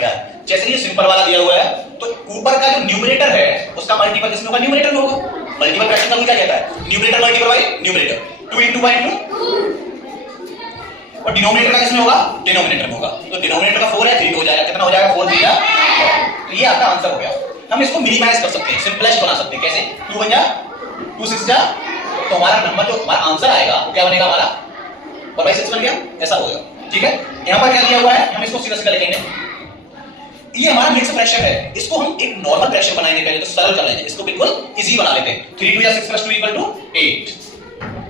क्या है। जैसे ये सिंपल वाला दिया हुआ है तो ऊपर का जो न्यूमरेटर है उसका मल्टीपल किसमें होगा, न्यूमरेटर में होगा। मल्टीपल फ्रैक्शन का रूल क्या कहता है, numerator multiple bye numerator, 2 into 1 into, और डिनोमिनेटर का किसमें होगा, डिनोमिनेटर में होगा। तो डिनोमिनेटर का 4 है, 3 हो जाएगा, कितना हो जाएगा, 4 3 जा। तो ये आपका आंसर हो गया। हम इसको मिनिमाइज कर सकते हैं, सिंपलेस्ट बना सकते हैं। कैसे, 2 बन जा, 2 6 जा, तो हमारा नंबर जो हमारा आंसर आएगा वो क्या बनेगा, हमारा 1/6 बन गया, ऐसा होगा। ठीक है, यहाँ पर क्या दिया हुआ है, हम इसको सीधा सीधा लिखेंगे। ये हमारा मिक्स फ्रैक्शन है, इसको हम एक नॉर्मल फ्रैक्शन बनाएंगे पहले, तो सरल कर लेंगे, इसको बिल्कुल इजी बना लेते हैं। 3 2 6 + 2 = 8,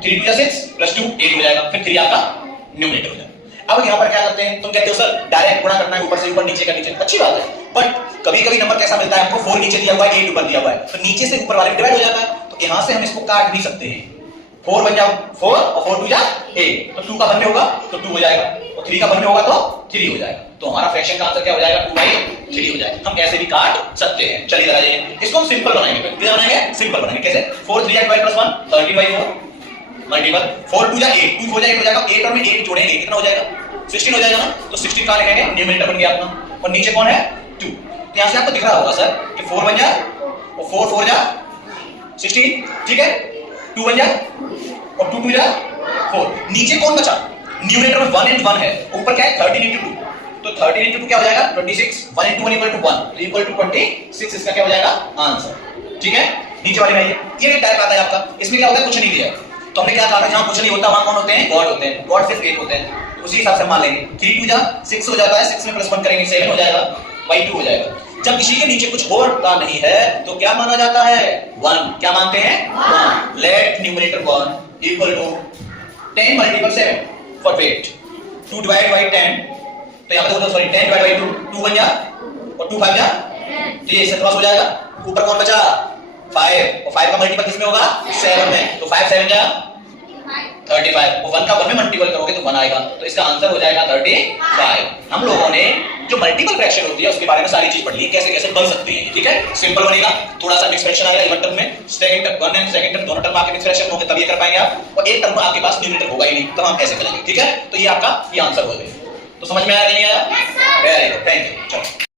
3 2 6 + 2 8 हो जाएगा, फिर 3 आपका न्यूमरेटर हो जाएगा। अब यहाँ पर क्या करते हैं, तुम कहते हो सर डायरेक्ट गुणा करना है, ऊपर से ऊपर नीचे का नीचे, अच्छी बात है, बट कभी कभी नंबर कैसा मिलता है हमको, 4 नीचे दिया हुआ है, 8 ऊपर दिया हुआ है, तो नीचे से ऊपर वाले डिवाइड हो जाता है। तो यहाँ से हम इसको काट भी सकते हैं, 4 बन जाओ 4 और 4 2 जा 8, तो 2 का बनने होगा तो 2 हो जाएगा, और 3 का बनने होगा तो 3 हो जाएगा। तो हमारा फ्रैक्शन का आंसर क्या हो जाएगा, 2/3 हो जाएगा। हम ऐसे भी काट सकते हैं। चलिए जरा ये इसको हम सिंपल बनाएंगे, क्या बनाएंगे, सिंपल बनाएंगे। कैसे, 4 3 12 + 1 13/4 मल्टीपल 4 2 जा 8, 2 हो जाएगा, 8 हो जाएगा, 8 और में 8 जोड़ेंगे कितना हो जाएगा, 16 हो जाएगा ना। तो 16 कहां लिखेंगे, न्यूमरेटर बन गया अपना, और नीचे कौन है, 2। तो यहां से आपको दिख रहा होगा सर कि 4 बन जा, और 4 4 जा 16, ठीक है, 2 बन जा, और 2 2 जा 4। नीचे कौन बचा, न्यूमरेटर में 1 and 1 है, ऊपर क्या है 13 into 2, तो 13 into 2 क्या हो जाएगा 26, 1 into 1 = 1, तो इक्वल टू 26, इसका क्या हो जाएगा आंसर। ठीक है, नीचे वाले में ये टाइप आता है आपका, इसमें क्या होता है, कुछ नहीं दिया, तो हमने क्या कहा था, जहां कुछ नहीं होता वहां कौन होते हैं, गॉड होते हैं, गॉड सिर्फ एक होते हैं। तो उसी हिसाब से मान लेंगे 3 2 जा 6 हो जाता है, 6 में +1 करेंगे 7 हो जाएगा, y2 हो जाएगा। जब किसी के नीचे कुछ होता नहीं है तो क्या माना जाता है, 1, क्या मानते हैं, 1। Let numerator 1 equal to 10 × 7 for weight, 2 divide by 10, तो यहां पे सॉरी 10 डिवाइड बाय 2, 2 बन जा, और 2 5 जा, तो ये 7 हो जाएगा। ऊपर कौन बचा, 5, और 5 का मल्टीपल किसमें होगा, 7 में, तो 5 7 जा 35, और 1 का 1 में मल्टीपल करोगे तो 1 आएगा, तो इसका आंसर हो जाएगा 35। हम लोगों ने जो मल्टीपल फ्रैक्शन होती है उसके बारे में सारी चीज पढ़ ली, कैसे कैसे बन सकती है। ठीक है, सिंपल बनेगा, थोड़ा सा मिक्स फ्रैक्शन आएगा इवन टर्म में, second term 1 and second term दोनों टर्म आपके मिक्स फ्रैक्शन होंगे, तब ये कर पाएंगे आप, और एक टर्म आपके पास न्यूमरेटर होगा ही नहीं, तो हम कैसे करेंगे। ठीक है, तो ये आपका ये आंसर हो गया। तो समझ में आया नहीं आया, वेरी गुड, थैंक यू। चलो।